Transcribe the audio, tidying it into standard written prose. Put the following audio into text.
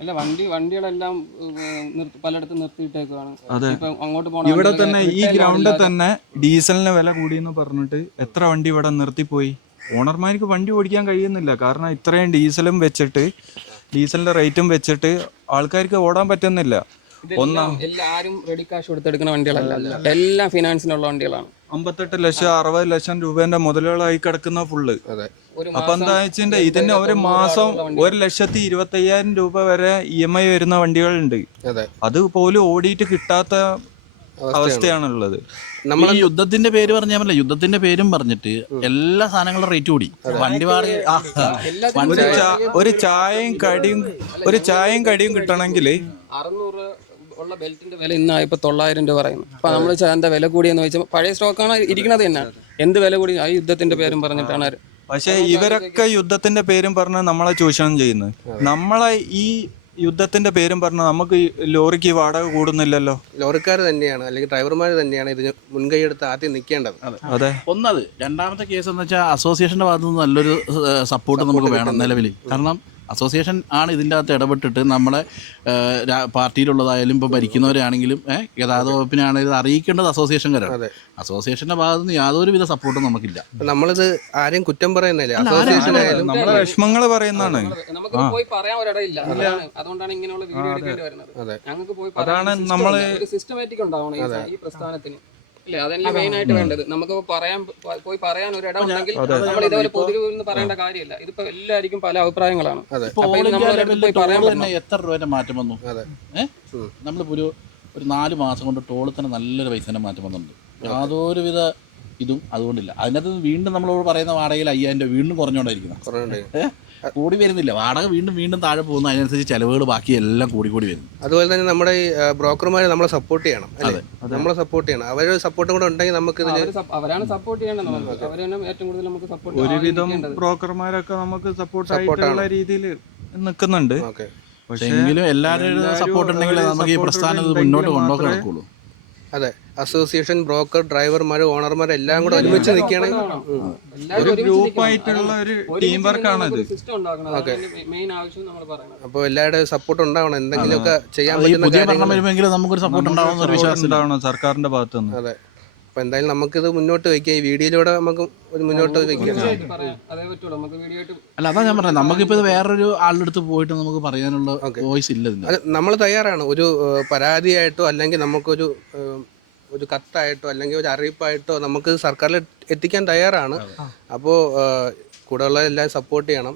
അല്ല വണ്ടികളെല്ലാം പലയിടത്തും നിർത്തിയിട്ടേക്കാണ്. അങ്ങോട്ട് ഇവിടെ തന്നെ ഈ ഗ്രൗണ്ടിൽ തന്നെ ഡീസലിന് വില കൂടിയെന്ന് പറഞ്ഞിട്ട് എത്ര വണ്ടി ഇവിടെ നിർത്തിപ്പോയി. ഓണർമാർക്ക് വണ്ടി ഓടിക്കാൻ കഴിയുന്നില്ല. കാരണം ഇത്രയും ഡീസലിന്റെ റേറ്റും വെച്ചിട്ട് ആൾക്കാർക്ക് ഓടാൻ പറ്റുന്നില്ല. എല്ലാരും റെഡി കാശ് കൊടുത്തെടുക്കുന്ന വണ്ടികളല്ല, എല്ലാം ഫിനാൻസിനുള്ള വണ്ടികളാണ്. 58 ലക്ഷം 60 ലക്ഷം രൂപേന്റെ മുതലുകളായി കിടക്കുന്ന ഫുള്ള്. അപ്പൊ എന്താ വെച്ചിട്ട് ഇതിന് ഒരു മാസം 1,25,000 രൂപ വരെ EMI വരുന്ന വണ്ടികളുണ്ട്. അത് പോലും ഓടിയിട്ട് കിട്ടാത്ത അവസ്ഥയാണുള്ളത്. നമ്മൾ യുദ്ധത്തിന്റെ പേര് പറഞ്ഞാൽ യുദ്ധത്തിന്റെ പേരും പറഞ്ഞിട്ട് എല്ലാ സാധനങ്ങളുടെ റേറ്റ് കൂടി. വണ്ടി ഒരു ചായയും കടിയും കിട്ടണമെങ്കിൽ 600 ഉള്ള ബെൽറ്റിന്റെ വില ഇന്നായപ്പോ 900 രൂപ പറയുന്നു. അപ്പൊ നമ്മൾ എന്താ വില കൂടിയെന്ന് ചോദിച്ചാൽ പഴയ സ്റ്റോക്കാണ് ഇരിക്കുന്നത് തന്നെ. എന്ത് വില കൂടി? ആ യുദ്ധത്തിന്റെ പേരും പറഞ്ഞിട്ടാണ്. പക്ഷെ ഇവരൊക്കെ യുദ്ധത്തിന്റെ പേരും പറഞ്ഞ് നമ്മളെ ചൂഷണം ചെയ്യുന്നത്. നമ്മളെ ഈ യുദ്ധത്തിന്റെ പേരും പറഞ്ഞ നമുക്ക് ലോറിക്ക് വാടക കൂടുന്നില്ലല്ലോ. ലോറിക്കാർ തന്നെയാണ് അല്ലെങ്കിൽ ഡ്രൈവർമാർ തന്നെയാണ് ഇതിന് മുൻകൈയെടുത്ത് ആദ്യം നിൽക്കേണ്ടത്. അതെ, ഒന്നത്. രണ്ടാമത്തെ കേസ് എന്ന് വെച്ചാൽ അസോസിയേഷന്റെ ഭാഗത്തു നിന്ന് നല്ലൊരു സപ്പോർട്ട് നമുക്ക് വേണം നിലവിൽ. കാരണം അസോസിയേഷൻ ആണ് ഇതിൻ്റെ അകത്ത് ഇടപെട്ടിട്ട് നമ്മളെ പാർട്ടിയിലുള്ളതായാലും ഇപ്പോൾ ഭരിക്കുന്നവരാണെങ്കിലും ഗതാഗത വകുപ്പിനാണെങ്കിലും ഇത് അറിയിക്കേണ്ടത് അസോസിയേഷൻകാരാണ്. അസോസിയേഷന്റെ ഭാഗത്ത് നിന്ന് യാതൊരുവിധ സപ്പോർട്ടും നമുക്കില്ല. നമ്മളിത് ആരെയും കുറ്റം പറയുന്നില്ല, അസോസിയേഷനായാലും നമ്മളെ വിഷമങ്ങൾ പറയുന്നതാണ്. നമുക്ക് പോയി പറയാൻ ഒരിടയില്ല. അതുകൊണ്ടാണ് ഇങ്ങനെയുള്ള വീഡിയോ എടുക്കേണ്ടി വരുന്നത്. ഞങ്ങൾക്ക് പോയി അതാണ് നമ്മള് സിസ്റ്റമാറ്റിക് ഉണ്ടാവണം ഈ പ്രസ്ഥാനത്തിന്. ഇല്ല, അതല്ലേ മെയിൻ ആയിട്ട് വേണ്ടത്. നമുക്ക് പോയി പറയാൻ ഒരു ഇടം ഉണ്ടെങ്കിൽ നമ്മൾ ഇതേപോലെ പൊതുവെ പറയേണ്ട കാര്യമില്ല. ഇതിപ്പോ എല്ലാവർക്കും പല അഭിപ്രായങ്ങളാണ്. എത്ര രൂപയുടെ മാറ്റം വന്നു? നമ്മളിപ്പോ ഒരു 4 മാസം കൊണ്ട് ടോളിൽ തന്നെ നല്ലൊരു പൈസ മാറ്റം വന്നിട്ടുണ്ട്. യാതൊരുവിധ ഇതും അതുകൊണ്ടില്ല. അതിനകത്ത് വീണ്ടും നമ്മളോട് പറയുന്ന വാടകയിൽ 5,000 രൂപ വീണ്ടും കുറഞ്ഞുകൊണ്ടിരിക്കുന്നു. കൂടി വരുന്നില്ല. വാടക വീണ്ടും താഴെ പോകുന്നു. അതിനനുസരിച്ച് ചെലവുകൾ ബാക്കി എല്ലാം കൂടി വരുന്നു. അതുപോലെ തന്നെ നമ്മുടെ ഈ ബ്രോക്കർമാരെ നമ്മളെ സപ്പോർട്ട് ചെയ്യണം, അല്ലേ? നമ്മളെ സപ്പോർട്ട് ചെയ്യണം. അവരുടെ സപ്പോർട്ടും കൂടെ ഉണ്ടെങ്കിൽ നമുക്ക് അവരാണ് സപ്പോർട്ട് ചെയ്യേണ്ടത്. അവരാണ് ഏറ്റവും കൂടുതൽ നമുക്ക് സപ്പോർട്ട്. ഒരുവിധം ബ്രോക്കർമാരൊക്കെ നമുക്ക് സപ്പോർട്ടായിട്ടുള്ള രീതിയിൽ നിൽക്കുന്നുണ്ട്. പക്ഷേ എങ്കിലും എല്ലാവരും സപ്പോർട്ട് ഉണ്ടെങ്കിൽ നമുക്ക് ഈ പ്രസ്ഥാനം മുന്നോട്ട് കൊണ്ടുപോകാൻ നടക്കുള്ളൂ. അതെ, അസോസിയേഷൻ, ബ്രോക്കർ, ഡ്രൈവർമാർ, ഓണർമാർ എല്ലാം കൂടെ ഒരുമിച്ച് നിൽക്കുകയാണെങ്കിൽ ഒരു ഗ്രൂപ്പായിട്ടുള്ള ഒരു ടീം വർക്കാണ് ഇത്. അപ്പോൾ എല്ലാവരുടെയും സപ്പോർട്ട് ഉണ്ടാവണം. എന്തെങ്കിലുമൊക്കെ ചെയ്യാൻ പറ്റുന്ന നമുക്കൊരു സപ്പോർട്ട് ഉണ്ടാവുന്ന ഒരു വിശ്വാസം ഉണ്ടാവണം സർക്കാരിന്റെ ഭാഗത്തുനിന്ന്. അതെ, അപ്പോൾ എന്തായാലും നമുക്കിത് മുന്നോട്ട് വയ്ക്കാം. ഈ വീഡിയോയിലൂടെ നമുക്ക് മുന്നോട്ട് വയ്ക്കാം. അല്ല, അതാ ഞാൻ പറഞ്ഞത്. നമുക്കിപ്പോൾ ഇത് വേറൊരു ആളുടെ അടുത്ത് പോയിട്ട് നമുക്ക് പറയാനുള്ള വോയിസ് ഇല്ല. നമ്മൾ തയ്യാറാണ്. ഒരു പരാതിയായിട്ടോ അല്ലെങ്കിൽ നമുക്കൊരു കത്തായിട്ടോ അല്ലെങ്കിൽ ഒരു അറിയിപ്പായിട്ടോ നമുക്ക് സർക്കാരിൽ എത്തിക്കാൻ തയ്യാറാണ്. അപ്പോൾ കൂടെയുള്ള എല്ലാവരും സപ്പോർട്ട് ചെയ്യണം.